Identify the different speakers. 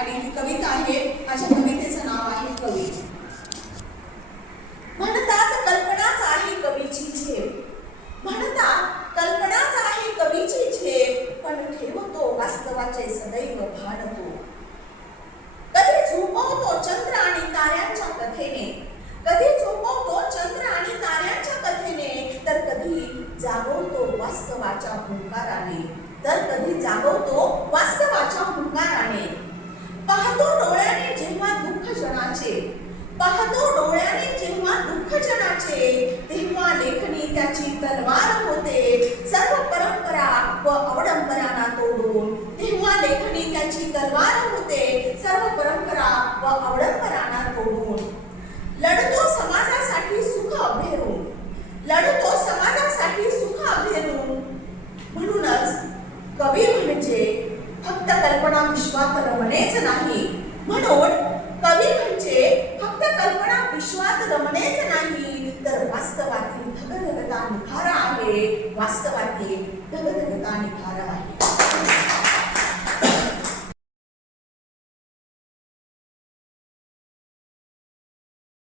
Speaker 1: आणि ती कविता आहे माझ्या कवितेचं नाव आहे कवी. म्हणतात कल्पनाच आहे कवीची झेप. म्हणतात कल्पनाच आहे कवीची झेप पण ठेवतो वास्तवाचे सदैव भाडतो कधी झोपवतो चंद्र आणि ताऱ्यांच्या कथेने? कधी झोपवतो चंद्र आणि ताऱ्यांच्या कथेने? तर कधी जागवतो वास्तवाच्या हुंकाराने. तर कधी जागवतो वास्तवाच्या हुंकाराने पाहतो डोळ्याने जेव्हा दुःख जनाचे पाहतो डोळ्याने जेव्हा दुःख जनाचे तेव्हा लेखणी त्याची तलवार होते. सर्व परंपरा व अवडंबरांना तोडून तेव्हा लेखणी त्याची तलवार होते. सर्व परंपरा व अवडंबरांना तोडून. लढतो समाजासाठी सुख अभेरून. लढतो समाजासाठी सुख अभेरून. म्हणूनच कवी म्हणजे फक्त कल्पना विश्वात रमणेच नाही. म्हणून कवी म्हणजे फक्त कल्पना विश्वात रमणेच नाही. तर वास्तवातील धगधगता निखारा आहे. वास्तवातील धगधगता निखारा आहे.